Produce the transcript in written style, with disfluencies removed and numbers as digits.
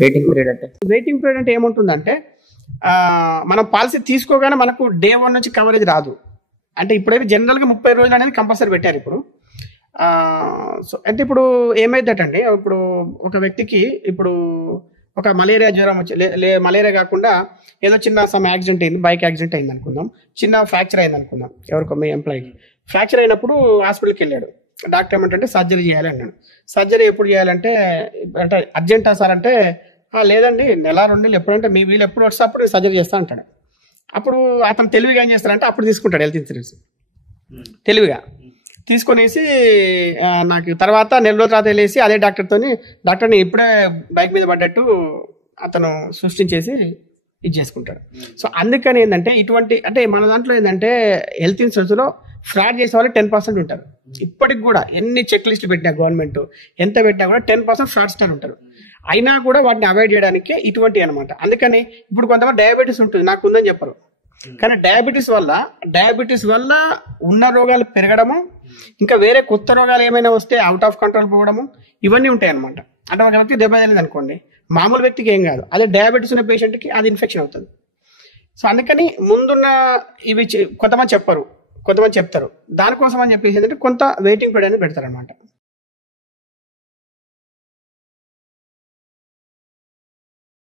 Waiting period అంటే ఏముంటుందంటే మనం పాలసీ తీసుకోగానే మనకు డే 1 నుంచి కవరేజ్ రాదు. అంటే ఇప్పుడైతే జనరల్గా 30 రోజులు అనేది కంపల్సరీ పెట్టారు ఇప్పుడు. సో అంటే ఇప్పుడు ఏమైందటండి, ఇప్పుడు ఒక వ్యక్తికి ఇప్పుడు ఒక మలేరియా జ్వరం వచ్చి మలేరియా కాకుండా ఏదో చిన్న సమ్ యాక్సిడెంట్ అయింది, బైక్ యాక్సిడెంట్ అయింది అనుకుందాం, చిన్న ఫ్రాక్చర్ అయింది అనుకుందాం, ఎవరికో మీ ఎంప్లాయీకి ఫ్రాక్చర్ అయినప్పుడు హాస్పిటల్కి వెళ్ళాడు. డాక్టర్ ఏమంటే సర్జరీ చేయాలి అన్నాడు. సర్జరీ ఎప్పుడు చేయాలంటే అంటే అర్జెంటా సార్ అంటే లేదండి నెల 2 నెలలు ఎప్పుడంటే మీ వీళ్ళు ఎప్పుడు వస్తే అప్పుడు సర్జరీ చేస్తా అంటాడు. అప్పుడు అతను తెలివిగా ఏం చేస్తాడంటే అప్పుడు తీసుకుంటాడు హెల్త్ ఇన్సూరెన్స్. తెలివిగా తీసుకొనేసి నాకు తర్వాత నెల రోజుల తర్వాత వెళ్ళేసి అదే డాక్టర్ని ఇప్పుడే బైక్ మీద పడ్డట్టు అతను సృష్టించేసి ఇది చేసుకుంటాడు. సో అందుకని ఏంటంటే ఇటువంటి అంటే మన దాంట్లో ఏంటంటే హెల్త్ ఇన్సూరెన్స్లో ఫ్రాడ్ చేసే వాళ్ళు 10% ఉంటారు. ఇప్పటికి కూడా ఎన్ని చెక్ లిస్టులు పెట్టినా గవర్నమెంట్ ఎంత పెట్టినా కూడా 10% ఫ్రాడ్స్టర్ ఉంటారు. అయినా కూడా వాటిని అవాయిడ్ చేయడానికి ఇటువంటి అనమాట. అందుకని ఇప్పుడు కొంతమంది డయాబెటీస్ ఉంటుంది, నాకు ఉందని చెప్పరు, కానీ డయాబెటీస్ వల్ల ఉన్న రోగాలు పెరగడము, ఇంకా వేరే కొత్త రోగాలు ఏమైనా వస్తే అవుట్ ఆఫ్ కంట్రోల్ పోవడము, ఇవన్నీ ఉంటాయి అనమాట. అంటే ఒక వ్యక్తి దెబ్బ తగిలింది అనుకోండి, మామూలు వ్యక్తికి ఏం కాదు, అదే డయాబెటీస్ ఉన్న పేషెంట్కి అది ఇన్ఫెక్షన్ అవుతుంది. సో అందుకని ముందున్న ఇవి కొంతమంది చెప్తారు, దానికోసం అని చెప్పేసి ఏంటంటే కొంత వెయిటింగ్ పీరియడ్ అనేది పెడతారు అనమాట.